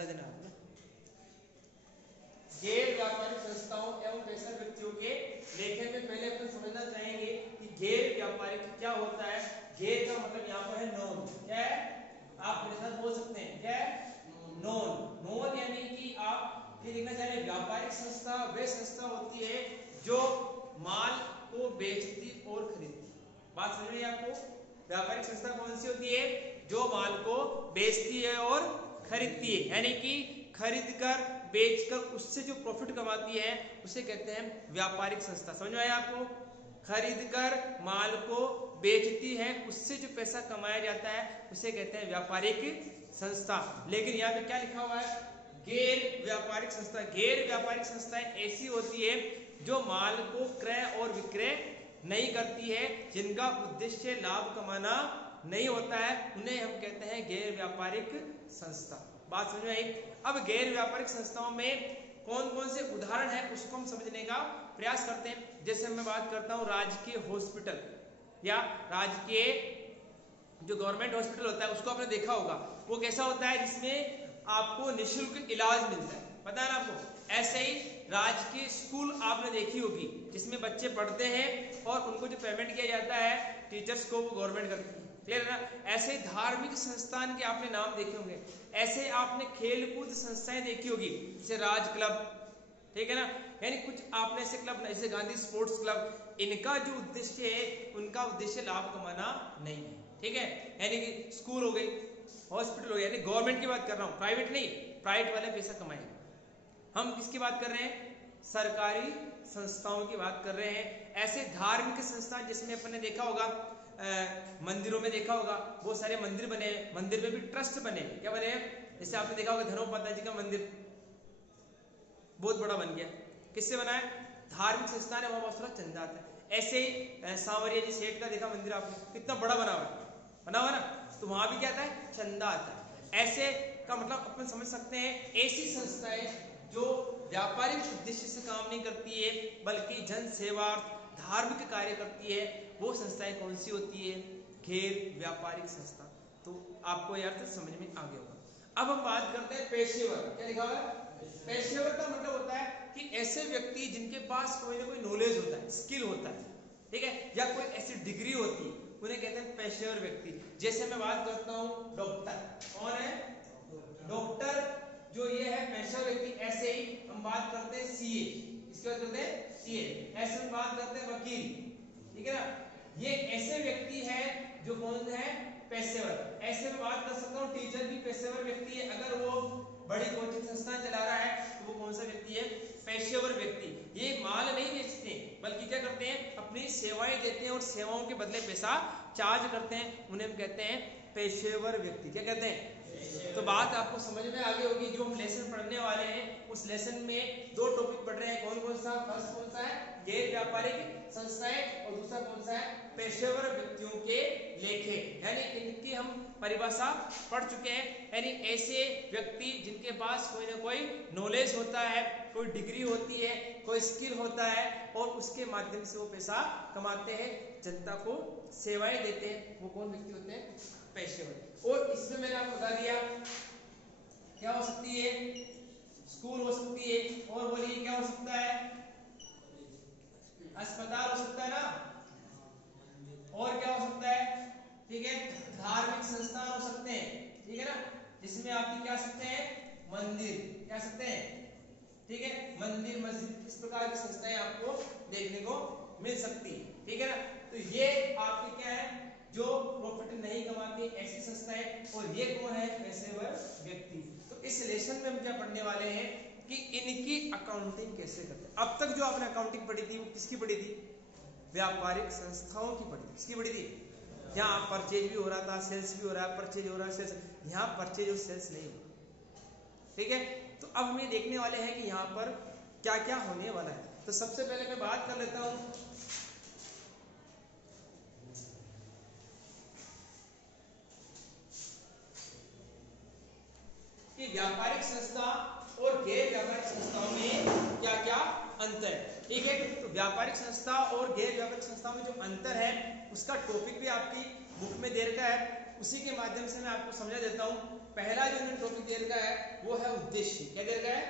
बता देना आपने। गैर व्यापारिक संस्थाओं एवं पेशेवर व्यक्तियों के लेखन में पहले अपन समझना चाहेंगे कि गैर व्यापारिक क्या होता है। गैर का मतलब यहाँ पर है नॉन। क्या है, आप मेरे साथ बोल सकते हैं, क्या है, नॉन। नॉन यानी कि आप ये लिखना चाहिए व्यापारिक संस्था वे संस्था होती है जो माल को बेचती और खरीदती। बात समझ में आपको? व्यापारिक संस्था कौन सी होती है? जो माल को बेचती है और खरीदती है, यानी कि खरीदकर बेचकर उससे जो प्रॉफिट कमाती है उसे कहते हैं व्यापारिक संस्था। समझ में आया आपको? खरीदकर माल को बेचती है, उससे जो पैसा कमाया जाता है उसे कहते हैं व्यापारिक संस्था। लेकिन यहाँ पे क्या लिखा हुआ है? गैर व्यापारिक संस्था। गैर व्यापारिक संस्थाएं ऐसी होती है जो माल को क्रय और विक्रय नहीं करती है, जिनका उद्देश्य लाभ कमाना नहीं होता है, उन्हें हम कहते हैं गैर व्यापारिक संस्था। बात समझ में आई? अब गैर व्यापारिक संस्थाओं में कौन कौन से उदाहरण है उसको हम समझने का प्रयास करते हैं। जैसे मैं बात करता हूँ राजकीय हॉस्पिटल या राजकीय जो गवर्नमेंट हॉस्पिटल होता है उसको आपने देखा होगा। वो कैसा होता है? जिसमें आपको निःशुल्क इलाज मिलता है, पता है ना आपको। ऐसे ही राजकीय स्कूल आपने देखी होगी जिसमें बच्चे पढ़ते हैं और उनको जो पेमेंट किया जाता है टीचर्स को, वो गवर्नमेंट करती है। क्लियर है ना? ऐसे धार्मिक संस्थान के आपने नाम देखे होंगे। ऐसे आपने खेलकूद संस्थाएं देखी होगी, जैसे राज क्लब, ठीक है ना। यानी कुछ आपने ऐसे क्लब, जैसे गांधी स्पोर्ट्स क्लब, इनका जो उद्देश्य है उनका उद्देश्य लाभ कमाना नहीं है, ठीक है। यानी कि स्कूल हो गई, हॉस्पिटल हो गया, यानी गवर्नमेंट की बात कर रहा हूँ, प्राइवेट नहीं। प्राइवेट वाले पैसा कमाएंगे। हम किसकी बात कर रहे हैं? सरकारी संस्थाओं की बात कर रहे हैं। ऐसे धार्मिक संस्थान जिसमें अपन ने देखा होगा, मंदिरों में देखा होगा बहुत सारे मंदिर बने, मंदिर में भी ट्रस्ट बने। क्या बने? जैसे आपने देखा होगा धनोप माता जी का मंदिर बहुत बड़ा बन गया। किससे बना है? धार्मिक संस्थान है, वहां बहुत सारा चंदा आता है। ऐसे सांवरिया जी सेठ का देखा मंदिर आपने, कितना बड़ा बना हुआ है, बना हुआ ना, तो वहां भी क्या आता है? चंदा आता है। ऐसे का मतलब अपन समझ सकते हैं ऐसी संस्थाएं जो व्यापारिक उद्देश्य से काम नहीं करती है बल्कि जन सेवा धार्मिक कार्य करती है, वो संस्थाएं कौन सी होती है? गैर व्यापारिक संस्था। तो आपको यार तो समझ में आ गया होगा। अब हम बात करते हैं पेशेवर। क्या लिखा हुआ है? पेशेवर का मतलब होता है कि ऐसे व्यक्ति जिनके पास कोई ना कोई नॉलेज होता है, स्किल होता है, ठीक है, या कोई ऐसी डिग्री होती है, उन्हें कहते हैं पेशेवर व्यक्ति। जैसे मैं बात करता हूँ डॉक्टर, कौन है? डॉक्टर जो ये है पेशेवर व्यक्ति। ऐसे ही हम बात करते हैं सीए, इसके बाद करते हैं सीए। ऐसे हम बात करते हैं वकील, ठीक है ना। ये ऐसे व्यक्ति है जो कौन है? पेशेवर। ऐसे में बात कर सकता हूँ टीचर भी पेशेवर व्यक्ति है। अगर वो बड़ी कोचिंग संस्थान चला रहा है तो वो कौन सा व्यक्ति है? पेशेवर व्यक्ति। ये माल नहीं बेचते बल्कि क्या करते हैं? अपनी सेवाएं देते हैं और सेवाओं के बदले पैसा चार्ज करते हैं, उन्हें हम कहते हैं पेशेवर व्यक्ति। क्या कहते हैं? तो बात आपको समझ में आ गई होगी। जो हम लेसन पढ़ने वाले हैं उस लेसन में दो टॉपिक पढ़ रहे हैं। कौन कौन सा? फर्स्ट कौन सा है? गैर व्यापारिक संस्थाएं, और दूसरा कौन सा है? पेशेवर व्यक्तियों के लेखे। यानी इनकी हम परिभाषा पढ़ चुके हैं। यानी ऐसे व्यक्ति जिनके पास कोई ना कोई नॉलेज होता है, कोई डिग्री होती है, कोई स्किल होता है और उसके माध्यम से वो पैसा कमाते हैं, जनता को सेवाएं देते हैं, वो कौन व्यक्ति होते हैं? पेशेवर। और इसमें मैंने आपको बता दिया क्या हो सकती है? स्कूल हो सकती है, और बोलिए क्या हो सकता है? अस्पताल हो सकता है ना, और क्या हो सकता है? ठीक है, धार्मिक संस्थान हो सकते हैं, ठीक है ना, जिसमें आपकी क्या सकते हैं? मंदिर, क्या सकते हैं? ठीक है, मंदिर, मस्जिद, इस प्रकार की संस्थाएं आपको देखने को मिल सकती है, ठीक है ना। तो ये आपकी क्या है? जो प्रॉफिट नहीं कमाती ऐसी संस्थाएं। और ये कौन है? पेशेवर व्यक्ति। तो इस लेसन में हम क्या पढ़ने वाले हैं कि इनकी अकाउंटिंग कैसे करते हैं। अब तक जो आपने अकाउंटिंग पढ़ी थी वो किसकी पढ़ी थी? व्यापारिक संस्थाओं की पढ़ी थी। किसकी पढ़ी थी? यहाँ परचेज भी हो रहा था, सेल्स भी हो रहा है, परचेज हो रहा है, सेल्स। यहाँ परचेज और सेल्स नहीं हो, ठीक है। तो अब हम ये देखने वाले हैं कि यहाँ पर क्या क्या होने वाला है। तो सबसे पहले मैं बात कर लेता हूँ कि व्यापारिक संस्था और गैर व्यापारिक संस्थाओं में क्या क्या अंतर है, ठीक है। तो व्यापारिक संस्था और गैर व्यापारिक संस्थाओं में जो अंतर है उसका टॉपिक भी आपकी बुक में दे रखा है, उसी के माध्यम से मैं आपको समझा देता हूँ पहला जो इन्होंने टॉपिक दे रखा है वो है उद्देश्य। क्या दे रखा है?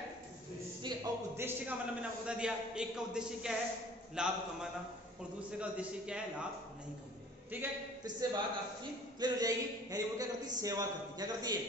ठीक है। और उद्देश्य का मतलब मैंने आपको बता दिया, एक का उद्देश्य क्या है? लाभ कमाना, और दूसरे का उद्देश्य क्या है? लाभ नहीं कमाना। ठीक है, तो इससे बात आपकी क्लियर हो जाएगी। यानी वो क्या करती है? सेवा करती। क्या करती है?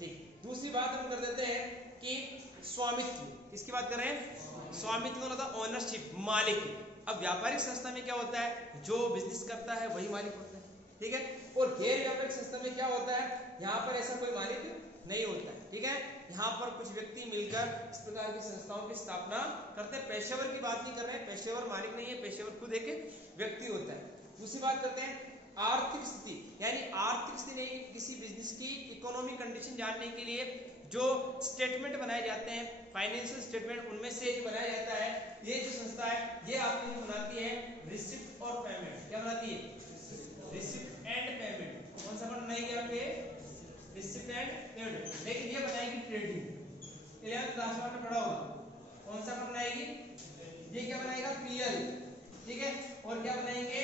ठीक। दूसरी बात हम कर देते हैं कि स्वामित्व। किसकी बात कर रहे हैं? स्वामित्व मतलब होता है ओनरशिप, मालिक। अब व्यापारिक संस्था में क्या होता है? जो बिजनेस करता है वही मालिक होता है। ठीक है। और गैर व्यापारिक संस्था में क्या होता है? यहाँ पर ऐसा कोई मालिक नहीं होता है। ठीक है। यहाँ पर कुछ व्यक्ति मिलकर इस प्रकार की संस्थाओं की स्थापना करते हैं। पेशेवर की बात नहीं कर रहे हैं, पेशेवर मालिक नहीं है, पेशेवर खुद एक व्यक्ति होता है। दूसरी बात करते हैं आर्थिक स्थिति, यानी आर्थिक स्थिति नहीं, किसी बिजनेस की इकोनॉमिक कंडीशन जानने के लिए जो स्टेटमेंट बनाए जाते हैं, फाइनेंशियल स्टेटमेंट, उनमें से बनाया जाता है। ये जो संस्था है ये आपके लिए बनाती है रिसिप्ट और पेमेंट। क्या बनाती है? Receipt and payment. कौन सा बनाएगी आपके? Receipt and payment. लेकिन ये बनाएगी ट्रेडिंग। 11th क्लास में पढ़ा होगा। कौन सा बनाएगी? ये क्या बनाएगा? पीएल। ठीक है। और क्या बनाएंगे?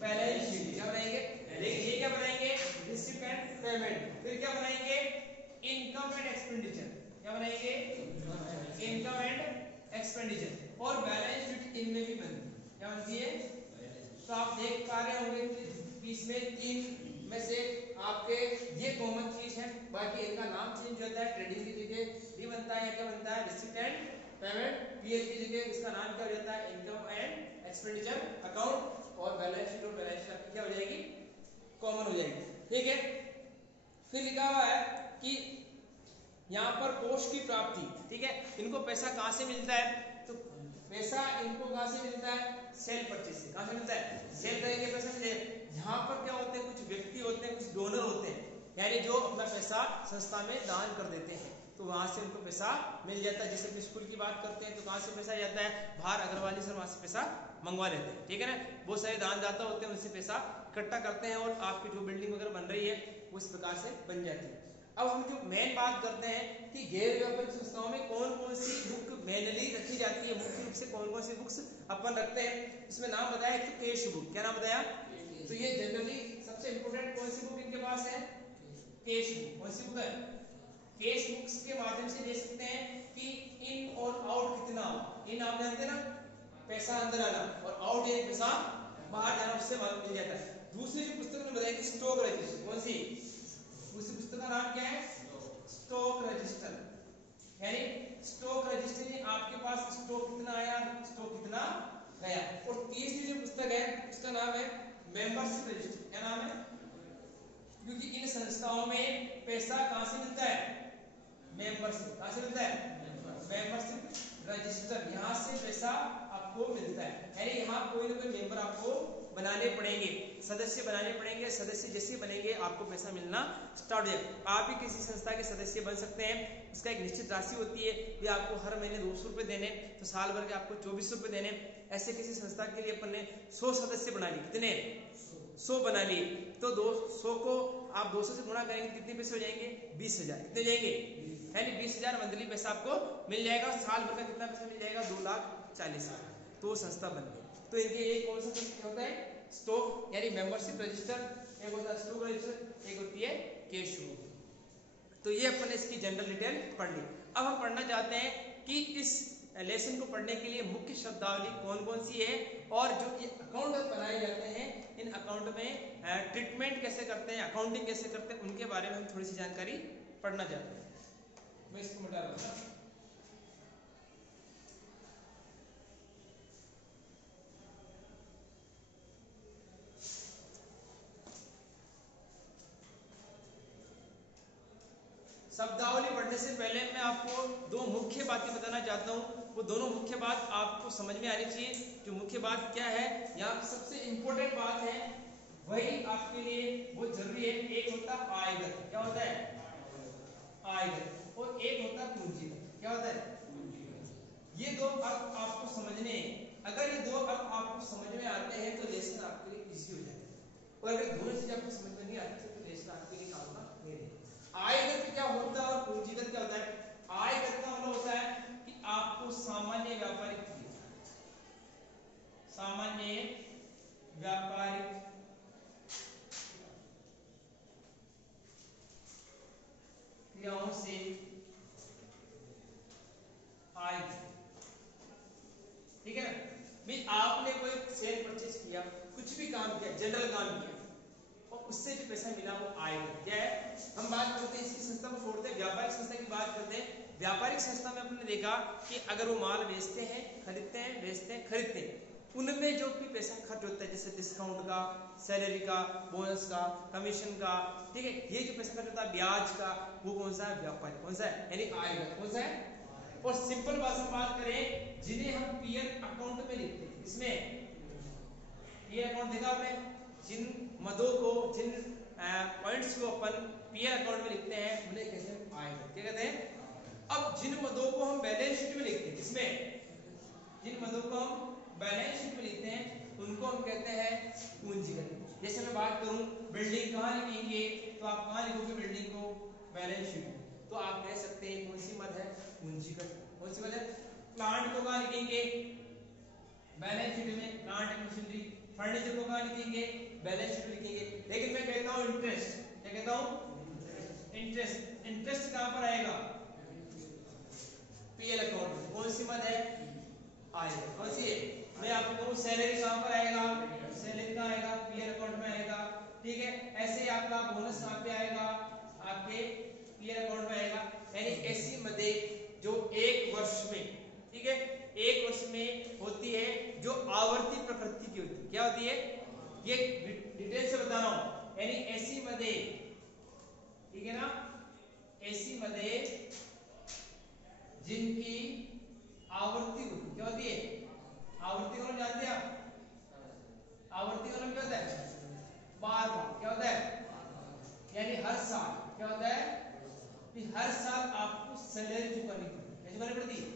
Balance sheet. क्या बनाएंगे? लेकिन ये क्या बनाएंगे? Receipt and payment. फिर क्या बनाएंगे? Income and expenditure. क्या बनाएंगे? Income and expenditure. और बैलेंस शीट इनमें भी बनती है। क्या बनती है? तो आप देख पा रहे होंगे बीच में 3 में से आपके ये कॉमन चीज है, बाकी इनका नाम चेंज होता है। ट्रेडिंग की जगह ये बनता है, क्या बनता है? Receipt and payment. पीएल की जगह इसका नाम क्या हो जाता है? Income and expenditure account. और बैलेंस शीट और बैलेंस शीट आपकी क्या हो जाएगी? कॉमन हो जाएगी। ठीक है। फिर लिखा हुआ है कि यहाँ पर कोष की प्राप्ति। ठीक है। इनको पैसा कहाँ से मिलता है? तो पैसा इनको कहाँ से मिलता है? सेल परचेज से। कहाँ से मिलता है? सेल करेंगे पैसा मिलेगा। यहाँ पर क्या होते हैं? कुछ व्यक्ति होते हैं, कुछ डोनर होते हैं, यानी जो अपना पैसा संस्था में दान कर देते हैं, तो वहां से उनको पैसा मिल जाता है। जैसे कि स्कूल की बात करते हैं तो कहाँ से पैसा जाता है? बाहर अग्रवाली सर वहां से पैसा मंगवा लेते हैं। ठीक है ना। बहुत सारे दानदाता होते हैं, उनसे पैसा इकट्ठा करते हैं और आपकी जो बिल्डिंग वगैरह बन रही है वो इस प्रकार से बन जाती है। अब हम जो मेन बात करते हैं कि गैर व्यापारिक संस्थाओं में कौन कौन सी बुक मेनली रखी जाती है, मुख्य रूप से कौन कौन सी बुक्स अपन रखते हैं। इसमें नाम बताया एक तो कैश बुक। क्या नाम बताया? तो ये जनरली सबसे इंपोर्टेंट कौन सी बुक इनके पास है? Cash book. कौन सी बुक है? कैश बुक्स के माध्यम से देख सकते हैं कि इन और आउट कितना। इन आप जानते हैं ना, पैसा अंदर आना, और आउट यानी पैसा बाहर जाना, उससे मालूम मिल जाता है। दूसरी जो पुस्तक ने बताया कि स्टॉक रजिस्टर। कौन सी? दूसरी पुस्तक का नाम क्या है? Stock register. यानी स्टॉक रजिस्टर में आपके पास स्टॉक कितना आया, स्टॉक कितना गया। और तीसरी जो पुस्तक है उसका नाम है मेंबरशिप रजिस्टर। क्या नाम है? क्योंकि इन संस्थाओं में पैसा कहां से मिलता है? मेंबरशिप। कहां से मिलता है? Membership register. यहां से पैसा आपको मिलता है। यानी यहाँ कोई ना कोई मेंबर आपको बनाने पड़ेंगे, सदस्य बनाने पड़ेंगे। सदस्य जैसे बनेंगे आपको पैसा मिलना स्टार्ट हो जाएगा। आप ही किसी संस्था के सदस्य बन सकते हैं। इसका एक निश्चित राशि होती है, ये आपको हर महीने 200 रुपए देने, तो साल भर के आपको 2400 रुपए देने। ऐसे किसी संस्था के लिए अपन ने 100 सदस्य बना लिए। कितने? 100 बना लिए। तो 200 को आप 200 से गुणा करेंगे, कितने पैसे हो जाएंगे? 20,000। कितने जाएंगे? यानी 20,000 मंथली पैसा आपको मिल जाएगा। साल भर का कितना पैसा मिल जाएगा? 2,40,000। तो संस्था बन गई। तो इनके एक कौन सा होता है? स्टॉक यानी मेंबरशिप रजिस्टर, एक होता है स्टॉक रजिस्टर, एक होती है कैश बुक। तो ये अपन ने इसकी जनरल डिटेल पढ़ ली। अब हम पढ़ना चाहते हैं कि इस लेसन को पढ़ने के लिए मुख्य शब्दावली कौन कौन सी है, और जो ये अकाउंट बनाए जाते हैं, इन अकाउंट में ट्रीटमेंट कैसे करते हैं, अकाउंटिंग कैसे करते हैं, उनके बारे में हम थोड़ी सी जानकारी पढ़ना चाहते हैं। मैं इसको मिटा दूंगा। शब्दावली पढ़ने से पहले मैं आपको 2 मुख्य बातें बताना चाहता हूँ। वो दोनों मुख्य बात आपको समझ में आनी चाहिए। जो मुख्य बात क्या है, यहाँ सबसे इंपॉर्टेंट बात है, वही आपके लिए बहुत जरूरी है। एक होता है आयगत। क्या होता है? आयगत। और एक होता है पूंजीगत। क्या होता है? ये 2 अर्थ आपको समझने हैं। अगर ये 2 अर्थ आपको समझ में आते हैं तो लेसन आपके लिए इजी हो जाएगा, और अगर दोनों चीजें आपको समझ में नहीं आती तो लेसन आपके लिए काम का नहीं रहेगा। आयगत क्या होता है और पूंजीगत क्या होता है? आयगत का मतलब होता है कि आपको सामान्य व्यापारिक आपने कोई सेल परचेज किया, कुछ भी काम किया, जनरल काम किया और उससे जो पैसा मिला वो आएगा। क्या है, हम बात करते हैं इसकी संस्था को छोड़ते हैं, व्यापारिक संस्था की बात करते हैं। व्यापारिक संस्था में आपने देखा कि अगर वो माल बेचते हैं, खरीदते हैं, बेचते हैं, खरीदते हैं, उनमें जो भी पैसा खर्च होता है जैसे डिस्काउंट का, सैलरी का, बोनस का, कमीशन का, ठीक है, ये जो पैसा खर्च होता है ब्याज का, वो कौन सा है, व्यापारिक, कौन सा है, यानी आएगा, कौन सा है। और सिंपल भाषा में बात करें, जिन्हें हम पीएल अकाउंट में लिखते हैं, इसमें पीएल अकाउंट देखा आपने, जिन मदों को, जिन पॉइंट्स को अपन पीएल अकाउंट में लिखते हैं उन्हें कहते हैं आयकर। क्या कहते हैं। अब जिन मदों को हम बैलेंस शीट में लिखते हैं, इसमें जिन मदों को हम बैलेंस शीट में लिखते हैं उनको हम कहते हैं पूंजीगत। जैसे मैं बात करूं बिल्डिंग कहाँ लिखेंगे, तो आप कहाँ लिखोगे बिल्डिंग को, बैलेंस शीट में, तो आप कह सकते हैं कौन सी मद है, पूंजीगत। कौन सी मद है। प्लांट को कहाँ लिखेंगे, बैलेंस शीट में, प्लांट एंड मशीनरी। फर्नीचर को कहाँ लिखेंगे, बैलेंस शीट में लिखेंगे। लेकिन मैं कहता हूँ इंटरेस्ट, क्या कहता हूँ, इंटरेस्ट। इंटरेस्ट कहाँ पर आएगा, पीएल अकाउंट में। कौन सी मद है, आएगा। कौन सी है। मैं आपको कहूँ सैलरी कहाँ पर आएगा, सैलरी कहाँ आएगा, पीएल अकाउंट में आएगा। ठीक है, ऐसे आपका बोनस कहाँ पे आएगा, आपके पीएल अकाउंट में आएगा। यानी ऐसी मदें जो एक वर्ष में, ठीक है, एक वर्ष में होती है, जो आवर्ती प्रकृति की होती है। क्या होती है, ये डिटेल से बता रहा हूं। यानी ऐसी मदें, ठीक है ना, ऐसी मदें जिनकी आवर्ती होती, क्या होती है, आवर्ती कॉलम जानते हैं आप, आवर्ती कॉलम क्या होता है, बार बार, क्या होता है, यानी हर साल, क्या होता है कि हर साल आपको सैलरी चुकानी पड़ती है। चुकानी पड़ती है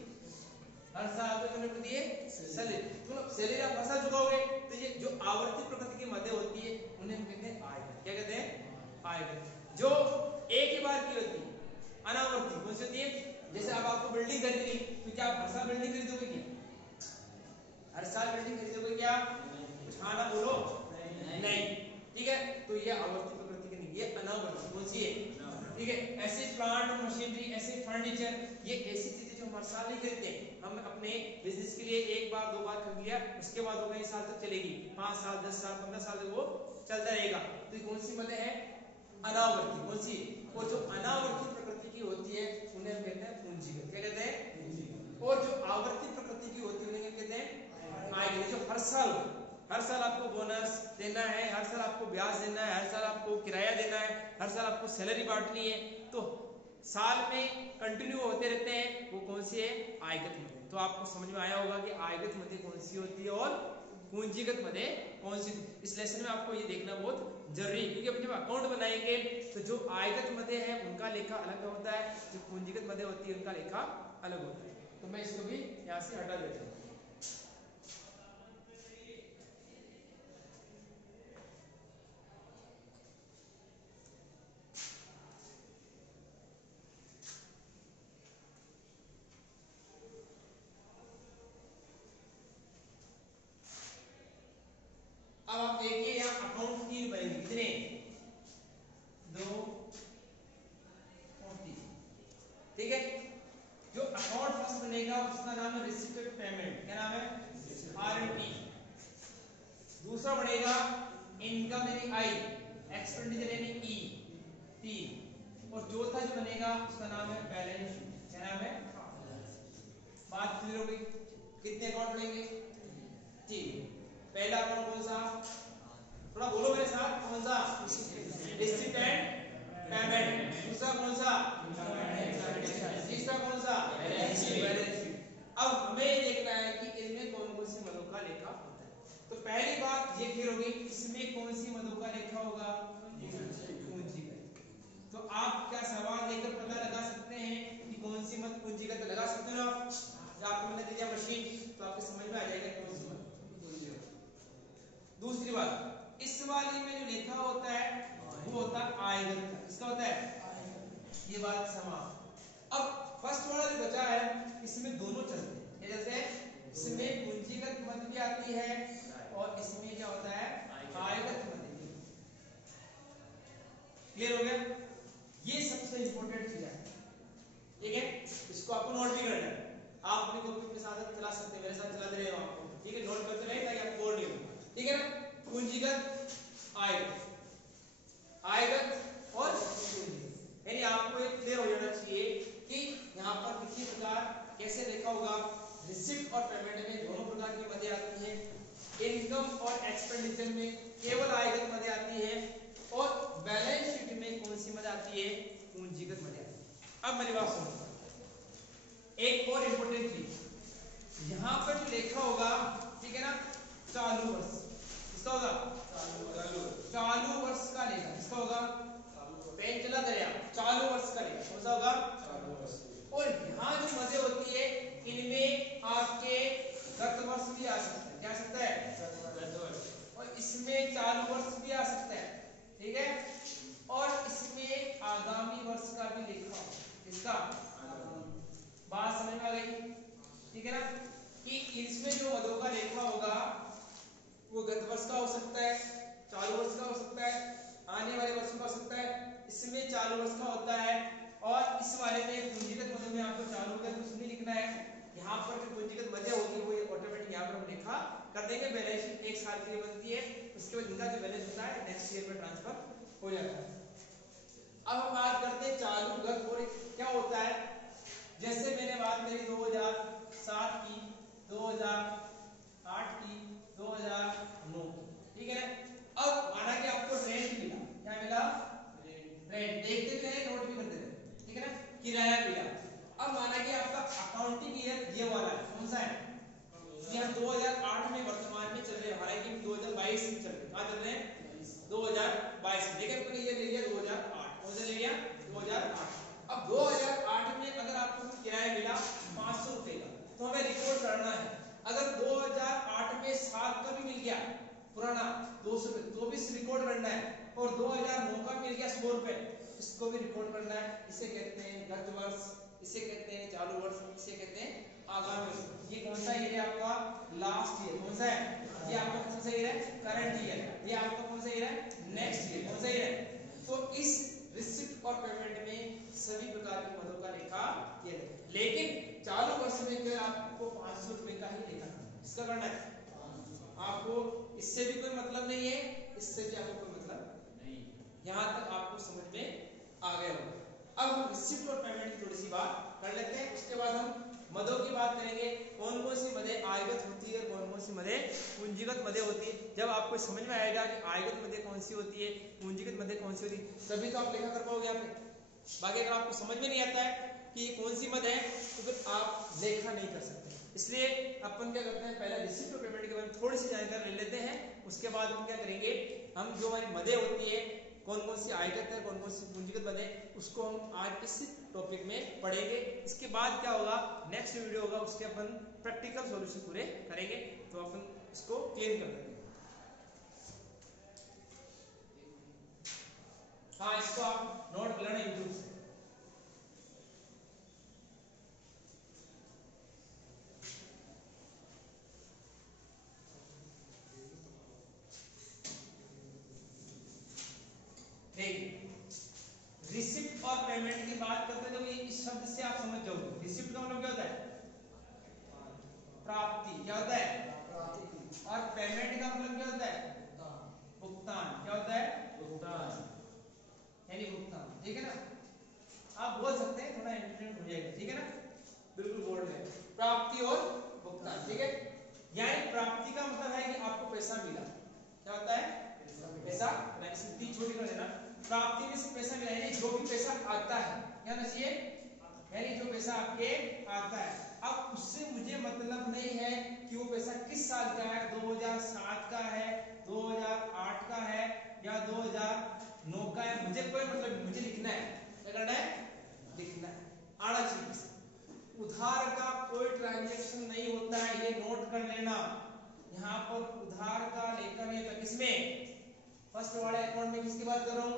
हर साल, आपको चुकानी पड़ती है सैलरी। मतलब सैलरी आप हर साल चुकाओगे, तो ये जो आवर्ती प्रकृति की मदें होती है उन्हें हम कहते हैं आयकर। क्या कहते हैं, आयकर। जो एक ही बार की होती है अनावर्ती, कौन सी होती है। जैसे अब आपको बिल्डिंग खरीदनी, तो क्या आप हर साल बिल्डिंग खरीदोगे, क्या हर साल बिल्डिंग खरीदोगे, क्या कुछ हाँ ना बोलो, नहीं, ठीक है। तो ये आवर्ती प्रकृति की नहीं, ये अनावर्ती, कौन सी है, ठीक है। ऐसे प्लांट और मशीनरी, ऐसे फर्नीचर, ये ऐसी चीजें जो हर साल नहीं खरीदते, हम अपने बिजनेस के लिए एक बार दो बार खरीद लिया, उसके बाद वो कई साल तक चलेगी, 5 साल 10 साल 15 साल तक वो चलता रहेगा। तो कौन सी मदें है, अनावर्ती, कौन सी। और जो अनावर्ती प्रकृति की होती है उन्हें हम कहते हैं पूंजीगत। क्या कहते हैं, पूंजीगत। और जो आवर्ती प्रकृति की होती है उन्हें कहते हैं आयकर। जो हर साल आपको बोनस देना है, हर साल आपको ब्याज देना है, हर साल आपको किराया देना है, हर साल आपको सैलरी बांटनी है, तो साल में कंटिन्यू होते रहते हैं, वो कौन सी है, आयगत मदें। तो आपको समझ में आया होगा कि आयगत मदें कौन सी होती है और पूंजीगत मदें कौन सी। इस लेसन में आपको ये देखना बहुत जरूरी है, क्योंकि जब अकाउंट बनाएंगे तो जो आयगत मदें हैं उनका लेखा अलग होता है, जो पूंजीगत मदें होती है उनका लेखा अलग होता है। तो मैं इसको भी यहाँ से हटा देता हूँ। अब आप देखिए यहाँ अकाउंट 3 बनेंगे, कितने, 2 और 3, ठीक है। जो अकाउंट फर्स्ट बनेगा उसका नाम है रिसीप्ट पेमेंट, क्या नाम है, आरएमपी। दूसरा बनेगा इनकम यानी आई, एक्सपेंडिचर यानी ई, 3। और चौथा जो बनेगा उसका नाम है बैलेंस शीट, क्या नाम है। बात क्लियर हो गई। कितने अकाउंट बनेंगे, 3। पहला अकाउंट कौन सा, थोड़ा बोलो मेरे साथ, कौन सा, रिसीप्ट एंड पेमेंट। दूसरा कौन सा, तीसरा कौन सा, बैलेंस शीट। अब हमें देखना है कि इनमें कौन कौन सी मदों का लेखा होता है। तो पहली बात ये क्लियर होगी, इसमें कौन सी मदों का लेखा होगा, पूंजीगत। तो आप क्या सवाल लेकर पता लगा सकते हैं कि कौन सी मद पूंजीगत, लगा सकते हो ना। आपको मैंने दे दिया मशीन, तो आपको समझ में आ जाएगा कौन सी मद पूंजीगत। दूसरी बात, इस वाले में जो लेखा होता है वो होता है आयगत का। इसका होता है, ये बात समाप्त। अब फर्स्ट वाला जो बचा है इसमें दोनों चलते हैं, जैसे इसमें पूंजीगत मद भी आती है और इसमें क्या होता है, आयगत मद भी। क्लियर हो गया। ये सबसे इंपॉर्टेंट चीज है, ठीक है। इसको आपको नोट भी करना है, आप अपनी कॉपी के साथ चला सकते हैं, मेरे साथ चलाते रहे हो आपको, ठीक है, नोट करते रहे। अब मेरी बात सुनो, एक और इंपॉर्टेंट चीज, यहाँ पर जो लिखा होगा, ठीक है ना, चालू वर्ष, किसका होगा? चालू वर्ष का लेखा किसका होगा? पेन चला गया, चालू वर्ष का लेखा कौन सा होगा? और यहाँ जो मदे होती है, इनमें आपके गत वर्ष भी आ सकता है, क्या आ सकता है? और इसमें चालू वर्ष भी आ सकता है, ठीक है, और इसमें आगामी वर्ष का भी लिखा हो, किसका? बात समझ में आ गई, ठीक है ना, कि इसमें जो मदों का लेखा होगा वो गत वर्ष का हो सकता है, चालू वर्ष का हो सकता है, आने वाले वर्षों का हो सकता है, इसमें चालू वर्ष का होता है, और इस वाले में पूंजीगत मदों में आपको चालू वर्ष कुछ नहीं लिखना है, यहाँ पर जो पूंजीगत मदे होगी वो ऑटोमेटिक यहाँ पर हम लिखा कर देंगे, बैलेंस शीट एक साल के लिए बनती है, उसके बाद इनका जो बैलेंस होता है नेक्स्ट ईयर में ट्रांसफर हो जाता है। अब हम बात करते हैं चालू गत, और क्या होता है, जैसे मैंने बात करी 2007 की, 2008 की, 2009 की, ठीक है ना। अब माना कि आपको रेंट मिला, क्या मिला? रेंट, देखते भी रहे, नोट भी करते रहे, ठीक है ना, किराया मिला। अब माना कि आपका अकाउंटिंग ईयर ये वाला है, कौन सा है? ये हम 2008 में वर्तमान में चल रहे हैं, हालांकि 2022 में चल रहे हैं, कहाँ चल रहे हैं? 2022 में, लेकिन अपने ये ले लिया 2008, कौन सा ले लिया? 2008। अब 2008 में अगर आपको किराया मिला 500 रुपए का, तो हमें रिकॉर्ड करना है। अगर 2008 में 7 का भी मिल गया पुराना 200 रुपए, तो भी रिकॉर्ड करना है, और 2009 का मिल गया 100 रुपए, इसको भी रिकॉर्ड करना है। इसे कहते हैं गत वर्ष, इसे कहते हैं चालू वर्ष, इसे कहते हैं आगामी वर्ष। ये कौन सा ईयर है आपका? Last year. कौन सा है ये आपका? कौन सा ईयर है? Current year. ये आपका कौन सा ईयर है? Next year. कौन सा ईयर है? तो इस रिसिप्ट और पेमेंट में सभी प्रकार की मदों का लेखा किया जाए, लेकिन चालू वर्ष में केवल आपको 500 रुपए का ही लेखा करना है। इसका करना है आपको, इससे भी कोई मतलब नहीं है, इससे भी आपको कोई मतलब नहीं है। यहाँ तक आपको समझ में आ गया होगा। अब हम रिसिप्ट और पेमेंट की थोड़ी सी बात कर लेते हैं, उसके बाद हम मदों की बात करेंगे, कौन कौन सी मदे आयगत होती है, कौन कौन सी मदे पूंजीगत मदे होती है। जब आपको समझ में आएगा कि आयगत मदे कौन सी होती है, पूंजीगत मदे कौन सी होती है, तभी तो आप लेखा कर पाओगे यहाँ पे। बाकी अगर आपको समझ में नहीं आता है कि ये कौन सी मद है, तो फिर आप लेखा नहीं कर सकते। इसलिए अपन क्या करते हैं, पहले रिसिप्ट और पेमेंट के बारे में थोड़ी सी जानकारी ले लेते हैं, उसके बाद हम क्या करेंगे, हम जो हमारी मदे होती है, कौन कौन सी आयगत है, कौन कौन सी पूंजीगत मद है, उसको हम आज इस टॉपिक में पढ़ेंगे। इसके बाद क्या होगा, नेक्स्ट वीडियो होगा, उसके अपन प्रैक्टिकल सॉल्यूशन पूरे करेंगे, तो अपन इसको क्लीन कर देंगे। हाँ, इसको आप नोट कर लेना यूट्यूब से। रिसिप्ट और पेमेंट की बात करते हैं, तो ये इस शब्द से आप समझ जाओगे। रिसिप्ट का मतलब क्या होता है? प्राप्ति। क्या होता है? प्राप्ति। और पेमेंट का मतलब क्या होता है? भुगतान। क्या होता है? भुगतान, यानी भुगतान, ठीक है ना। आप बोल सकते हैं, थोड़ा इंटरनेट हो जाएगा, ठीक है ना, बिल्कुल बोल रहे हैं, प्राप्ति और भुगतान, ठीक है। यानी प्राप्ति का मतलब है कि आपको पैसा मिला, क्या होता है? पैसा, यानी सिद्धि छोटी कर देना, प्राप्ति में से पैसा मिला, यानी जो भी पैसा आता है, क्या होना चाहिए, यानी जो पैसा आपके आता है। अब उससे मुझे मतलब नहीं है कि वो पैसा किस साल का है, 2007 का है, 2008 का है, या 2009 का है, मुझे कोई मतलब नहीं, मुझे लिखना है, क्या करना है? लिखना है, आना चाहिए। उधार का कोई ट्रांजैक्शन नहीं होता है, ये नोट कर लेना। यहाँ पर उधार का लेखा नहीं होता, किसमें? फर्स्ट वाले अकाउंट में किसकी बात कर रहा हूँ,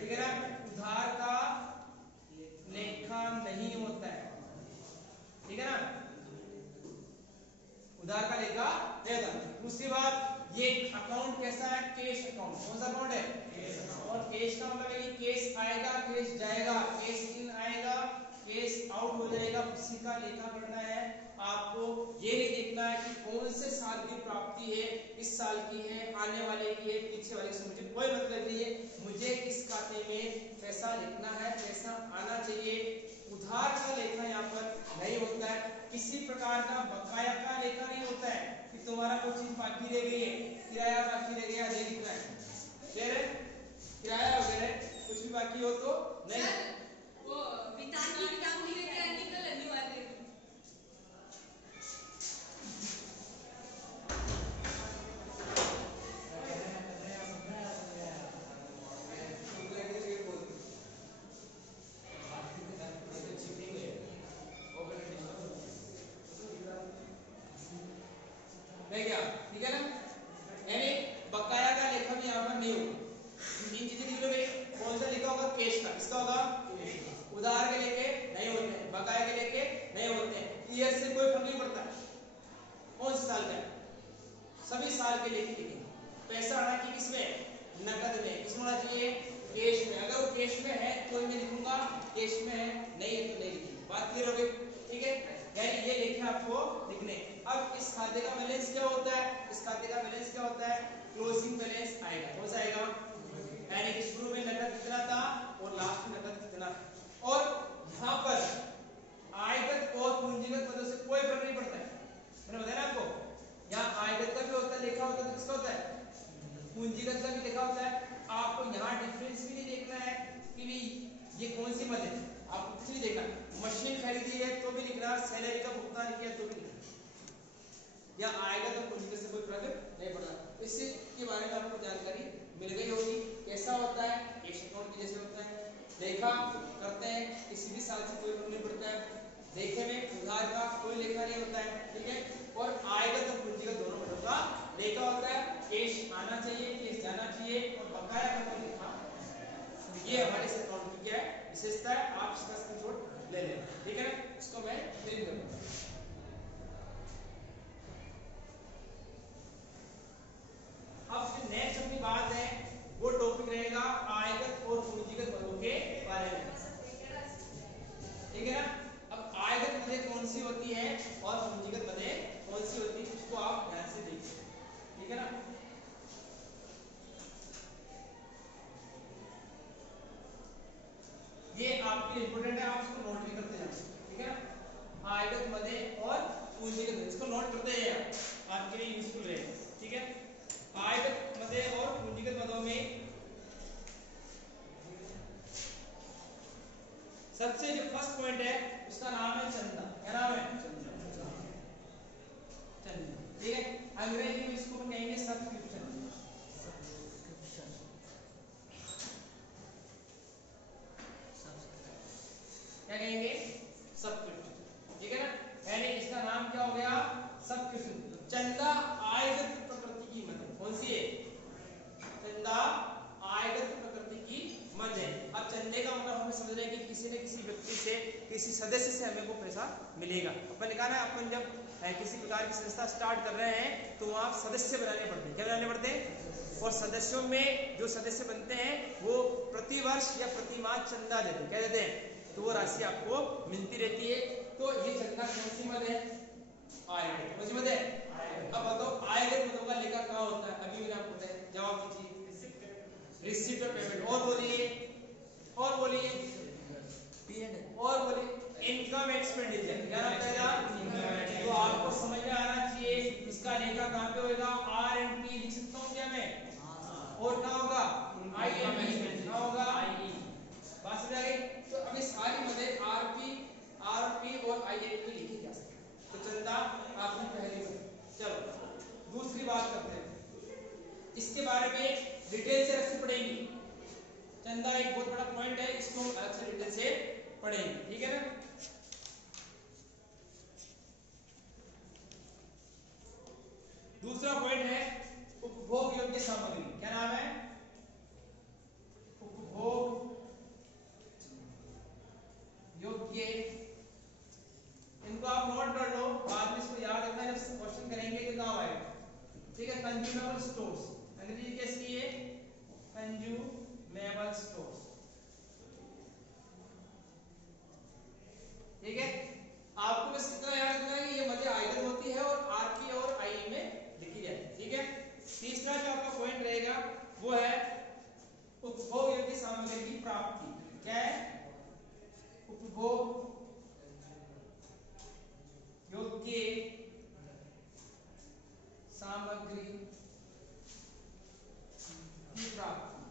ठीक है ना, उधार का लेखा नहीं होता है, ठीक है ना, उधार का लेखा नहीं होता। दूसरी बात, ये अकाउंट कैसा है? Cash account. कौन सा अकाउंट है? Cash account. और कैश का मतलब है कि कैश आएगा, कैश जाएगा, कैश इन आएगा, कैश आउट हो जाएगा, उसी का लेखा करना है। आपको ये नहीं देखना है कि कौन से साल की प्राप्ति है, इस साल की है, आने वाले की है, पीछे वाले से मुझे कोई मतलब नहीं है। मुझे किस खाते में पैसा लिखना है, पैसा आना चाहिए। उधार का लेखा यहाँ पर नहीं होता है, किसी प्रकार का बकाया का लेखा नहीं होता है कि तुम्हारा कोई चीज बाकी रह गई है, किराया बाकी रह गया, दे दिख रहा है, फिर किराया वगैरह कुछ भी बाकी हो तो नहीं। वो क्या ठीक है ना, यानी बकाया का लेखा भी यहाँ पर नहीं होगा। तीन चीजें लिख लो भाई, कौन सा लिखा होगा, कैश का, किसका होगा, उधार के लेके नहीं होते हैं, बकाया के लेके नहीं होते हैं, ईयर से कोई फर्क नहीं पड़ता कौन से साल का है, सभी साल के लेके लिखेंगे। पैसा आना चाहिए किसमें, नकद में, किसमें होना चाहिए, कैश में। अगर वो कैश में है तो मैं लिखूंगा, कैश में है नहीं है तो नहीं लिखूंगा। बात क्लियर हो गई, ठीक है, यानी ये लेके आपको लिखने। अब इस खाते का बैलेंस क्या होता है, इस खाते का बैलेंस क्या होता है, क्लोजिंग बैलेंस आएगा, कौन सा आएगा, यानी कि शुरू में नकद कितना था और लास्ट में नकद कितना। और यहाँ पर आयगत और पूंजीगत पदों से कोई फर्क नहीं पड़ता है, मैंने बताया ना आपको, यहाँ आयगत का भी होता है लिखा होता है तो किसका होता है, पूंजीगत का भी लिखा होता है। आपको यहाँ डिफरेंस भी नहीं देखना है कि भी ये कौन सी मद है, आपको कुछ नहीं देखना। मशीन खरीदी है तो भी लिखना, सैलरी का भुगतान किया तो भी लिखना, या आएगा तो पूंजीगत से कोई फर्क नहीं पड़ता। इससे के बारे में आपको जानकारी मिल गई होगी, कैसा होता है, कैश अकाउंट की जैसे होता है, लेखा करते हैं किसी भी साल से कोई फर्क नहीं पड़ता है, लेखे में उधार का कोई लेखा नहीं होता है, ठीक है। और आयगत और पूंजीगत दोनों पदों का लेखा होता है, कैश आना चाहिए, कैश जाना चाहिए, और बकाया का कोई लेखा। ये हमारे इस अकाउंट की क्या है विशेषता है, आप इसका स्क्रीनशॉट ले लें, ठीक है ना, इसको मैं प्रिंट करूंगा। अब नेक्स्ट अपनी बात है वो टॉपिक रहेगा आयगत और पूंजीगत पदों के बारे में, ठीक है ना। अब आयगत मदें कौन सी होती है और पूंजीगत मदें कौन सी होती है, उसको आप ध्यान से देखिए, ठीक है ना। ये आपके लिए इंपॉर्टेंट है, आप इसको नोट भी करते जाना, ठीक है ना। आयगत मदें और पूंजीगत मदें, इसको नोट करते जाइए, आपके लिए यूजफुल रहेगा, ठीक है। आयगत मदें और पूंजीगत मदों में सबसे जो फर्स्ट पॉइंट है उसका नाम है चंदा, क्या नाम है, चंदा, ठीक है। अंग्रेजी में इसको कहेंगे सब्सक्रिप्शन, क्या कहेंगे, सब्सक्रिप्शन, ठीक है ना, यानी इसका नाम क्या हो गया, सब्सक्रिप्शन। चंदा आयगत प्रकृति की मद है, कौन सी है, चंदा आयगत प्रकृति की मद है। अब चंदे का मतलब हमें समझ रहे हैं कि किसी न किसी व्यक्ति से, किसी सदस्य से हमें वो पैसा मिलेगा। अपन लिखा ना, अपन जब किसी प्रकार की संस्था स्टार्ट कर रहे हैं तो वहाँ सदस्य बनाने पड़ते हैं, क्या बनाने पड़ते हैं, और सदस्यों में जो सदस्य बनते हैं वो प्रति वर्ष या प्रति माह चंदा देते हैं, क्या देते हैं, तो वो राशि आपको मिलती रहती है। तो ये चंदा कौन सी मद है, आयगत, कौन सी मद है। अब बताओ आयगत मदों का लेखा कहाँ होता है, अभी मैंने आपको बताया, जवाब दीजिए, रिसीप्ट और पेमेंट, और बोलिए, और बोलिए, और बोलिए, इनकम एक्सपेंडिचर, क्या होता है, तो आपको समझ में आना चाहिए इसका लेखा कहाँ पे होगा, R&P लिख सकता हूँ क्या मैं, और कहाँ होगा, INP, कहाँ होगा, बात समझ आ गई। तो अभी सारी मदें RP और INP लिखी जा सकती है, तो चंदा आपने पहले। चलो दूसरी बात करते हैं, इसके बारे में डिटेल से रखनी पड़ेगी, चंदा एक बहुत बड़ा पॉइंट है, इसको अलग से डिटेल से पढ़ेंगे, ठीक है ना। दूसरा पॉइंट है उपभोग योग्य सामग्री, क्या नाम है, उपभोग योग्य, इनको आप नोट कर लो, बाद में इसको याद रखना, जब क्वेश्चन करेंगे तो काम आएगा, ठीक है। कंज्यूमेबल स्टोर्स, अंग्रेजी कैसी है, कंज्यूमेबल स्टोर्स, ठीक है। आपको बस इतना याद रखना है कि ये मदें आयगत होती है और आरपी और आई में लिखी जाती है, ठीक है। तीसरा जो आपका पॉइंट रहेगा वो है उपभोग योग्य सामग्री की प्राप्ति, क्या है, उपभोग योग्य सामग्री की प्राप्ति।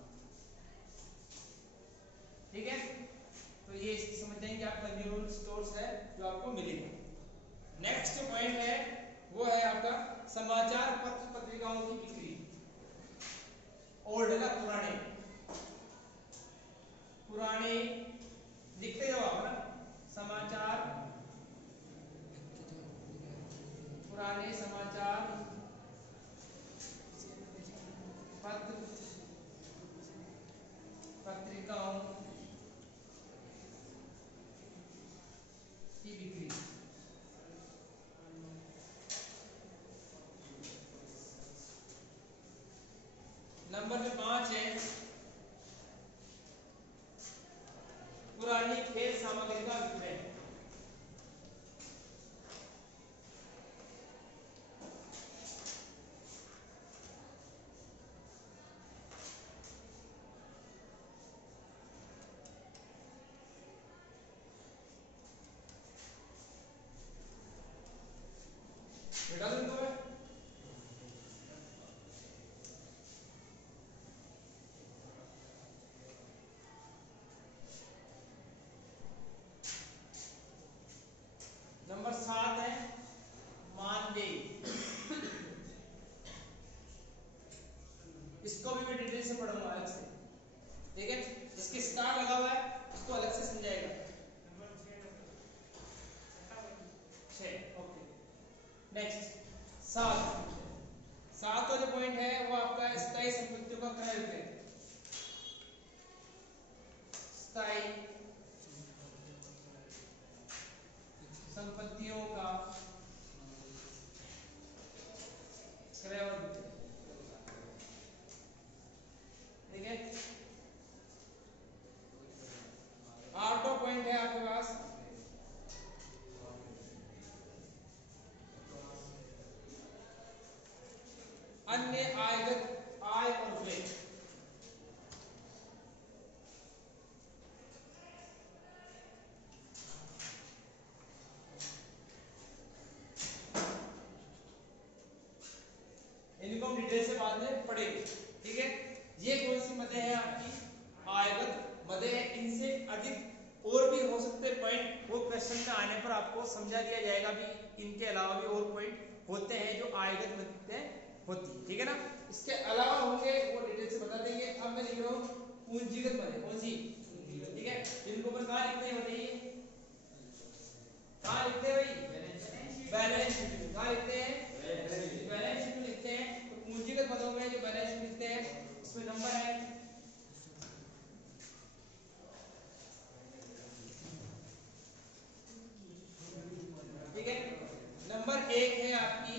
नंबर 5 है पुरानी खेल सामग्री का विक्रय। बेटा इनको है नंबर 7 है मानदेय। इसको भी मैं डिटेल से पढ़ूंगा अलग से, ठीक है। इसके स्टार लगा हुआ है, इसको अलग से समझाएगा। Number 6 okay. नेक्स्ट 7 वाला पॉइंट है वो आपका स्थायी संपत्तियों का क्रय विक्रय। स्थायी संपत्तियों का क्रय और विक्रय, ठीक है। 8वां पॉइंट है आपके पास अन्य आयगत आय और व्यय। इनको हम डिटेल से बाद में पढ़ेंगे, ठीक है। ये कौन सी मदें हैं आपकी आयगत मदें हैं। इनसे अधिक और भी हो सकते पॉइंट, वो क्वेश्चन में आने पर आपको समझा दिया जाएगा भी इनके अलावा भी और पॉइंट होते हैं जो आयगत मदें होती है, ठीक है ना। इसके अलावा होंगे वो डिटेल से बता देंगे। अब मैं लिख रहा हूँ पूंजीगत मदें। कौन सी? ठीक है। इनको पर कहाँ लिखते हैं बताइए, कहाँ लिखते हैं भाई? बैलेंस शीट में। कहाँ लिखते हैं? बैलेंस शीट में लिखते हैं। तो पूंजीगत मदों में जो बैलेंस शीट लिखते हैं उसमें नंबर है, ठीक है। नंबर 1 है आपकी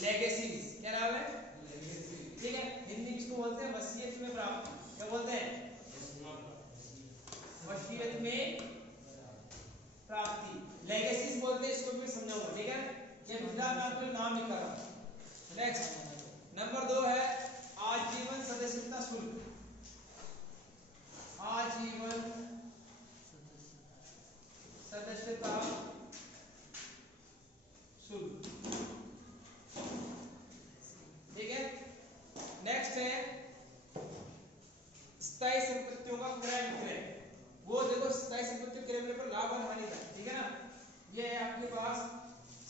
लेगेसीज। क्या नाम है? ठीक है। हिंदी में इसको बोलते हैं वसीयत में प्राप्ति। क्या बोलते हैं? वसीयत में प्राप्ति, लेगेसीज बोलते हैं। इसको भी समझाऊंगा, ठीक है। ये पिछला मैं आपको नाम लिखा रहा हूं। नेक्स्ट नंबर 2 है आजीवन सदस्यता शुल्क। आजीवन सदस्यता शुल्क, ठीक है। नेक्स्ट है स्थायी संपत्तियों का क्रय विक्रय। वो देखो स्थायी संपत्तियों के क्रय विक्रय पर लाभ और हानि का, ठीक है ना। ये है आपके पास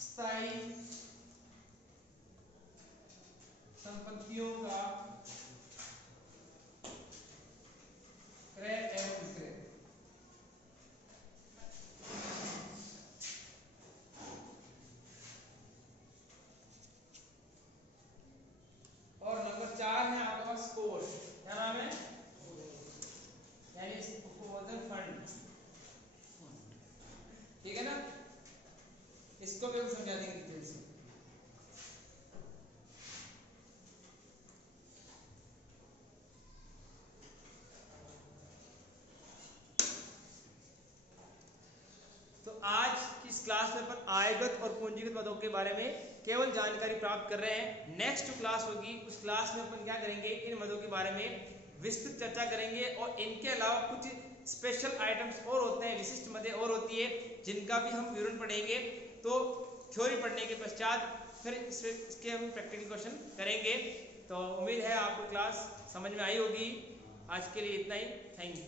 स्थायी संपत्तियों का क्रय एवं विक्रय। और नंबर 4 है आपके पास कोष। क्या नाम है? यानी उपवर्धन फंड, ठीक है ना। इसको भी हम समझा देंगे डिटेल से। तो आज की इस क्लास में अपन आयगत और पूंजीगत मदों के बारे में केवल जानकारी प्राप्त कर रहे हैं। नेक्स्ट क्लास होगी, उस क्लास में अपन क्या करेंगे, इन मदों के बारे में विस्तृत चर्चा करेंगे। और इनके अलावा कुछ स्पेशल आइटम्स और होते हैं, विशिष्ट मदें और होती है, जिनका भी हम विवरण पढ़ेंगे। तो थ्योरी पढ़ने के पश्चात फिर इसके हम प्रैक्टिकल क्वेश्चन करेंगे। तो उम्मीद है आपको क्लास समझ में आई होगी। आज के लिए इतना ही। Thank you.